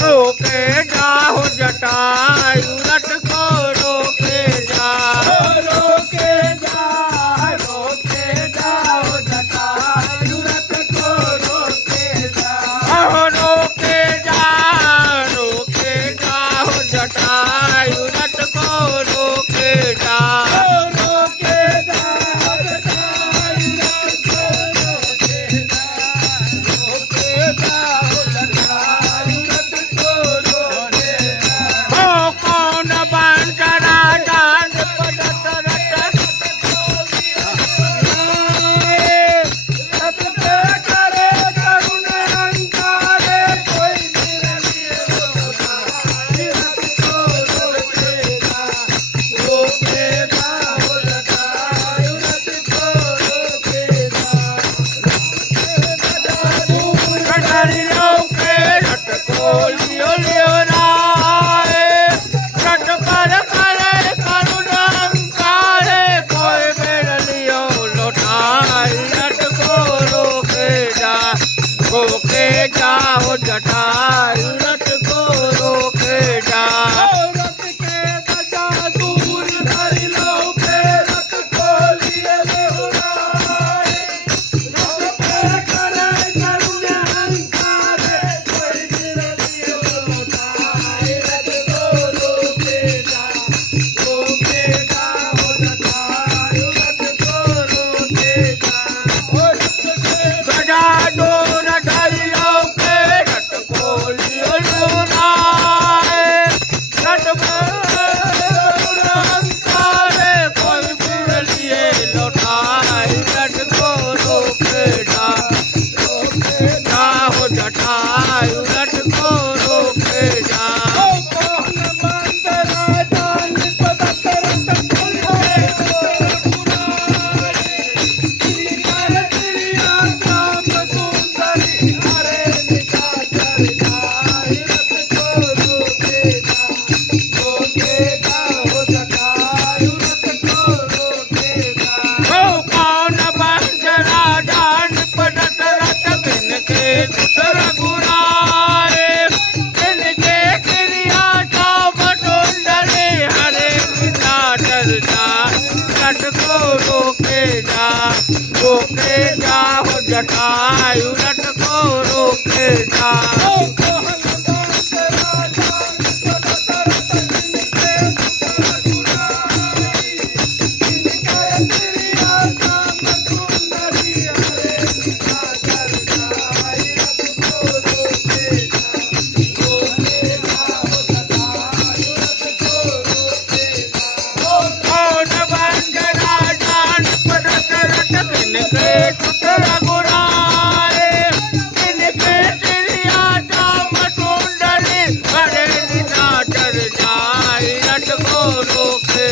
रोके जाओ जटायु रथ को रोके जा रोके जाओ जटायु रथ को रोके जा रोके जाओ जटायु रथ को रोके जा रोके जाओ जटायु रथ को रोके जा रोके जाओ जटायु रथ को रोके जा हो कौन बंदरा जान पदत रथ रथ पे करे करुण अंकार कोई निरलिए रथ को रोके जा रोके जाओ जटायु रथ को रोके जा कटारी लोके रथ को लियो लियो राय रथ पर करे करुण अंकार कोई बेर लियो लौटाई रथ को रोके जाओ जटायु रथ को रोके जा रथ के गजा दूर धर लो पे रथ को लिए ले उड़ाए रथ पे करे करुण अंकार कोई निरलिए लौटाए रथ को रोके जाओ जटायु रथ को रोके जाओ रथ के गजा डोर धरि लोके रथ को लियो लियो राय रथ पर अंकार कोई बेर लिए लौटाई रथ को रोके जाओ जटायु रथ को रोके जा कौन मंदरा जान पदत रथ खुले कर क्रिया काम सुंदरी हरे निशाचर जाय रथ को रोके जाओ जटायु रथ को रोके जाओ हो कौन बंदरा जान पदत रथ किनके पुत्र गुराए किनके क्रिया काम सुंदरी हरे निशाचर जा रथ को रोके जाओ जटायु रथ को रोके जा कहल मंदरा जान पदत रथ किनके पुत्र गुराई किनके क्रिया काम सुंदरी हरे निशाचर जाय रथ को रोके जाओ जटायु रथ को रोके जाओ कौन बंदरा जान पदत रथ किनके पुत्र गुराए किनके क्रिया काम सुंदरी हरे निशाचर जाय रथ को रोके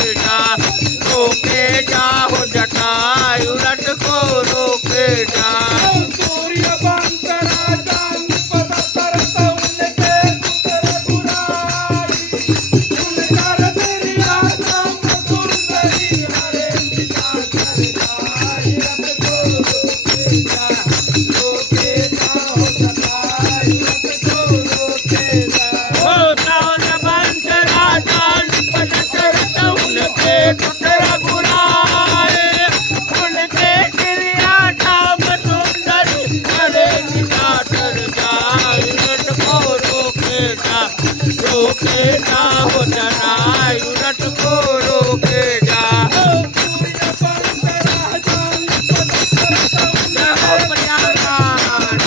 जाओ जटायु रथ को रोके जा सूर्य बंदरा जान पदत रथ उनके पुत्र गुराई उनकर क्रिया काम सुंदरी हरे निशाचर जाय रथ को रोके जाओ जटायु रथ को रोके जाओ हो कौन बंदरा जान पदत रथ उनके पुत्र गुराए उनके क्रिया काम सुंदरी हरे निशाचर जाय रथ को रोके जाओ जटायु रथ को रोके जा सूर्य बंदरा जान पदत रथ जय हो प्रयागराज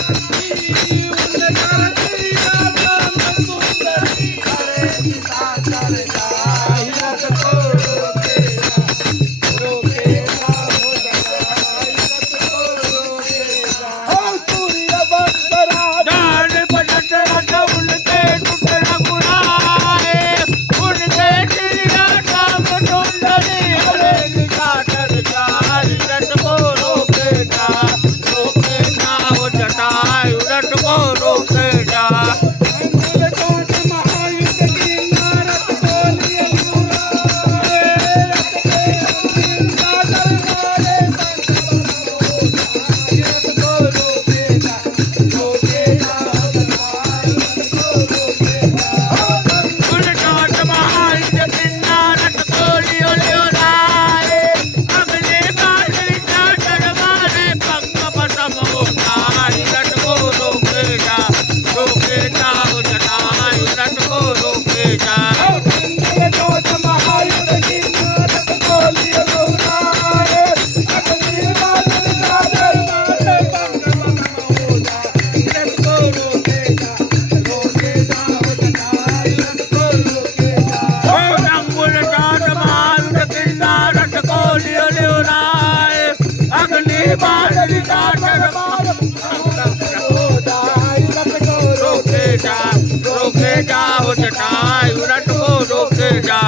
उनकर क्रिया काम सुंदरी हरे निशाचर जाय रथ को रोके जाओ जटायु रथ को रोके जाओ सूर्य बंदरा जान पदत रथ उनके पुत्र गुराए बादल काटन रोके जा हो जटायु रथ को रोके जा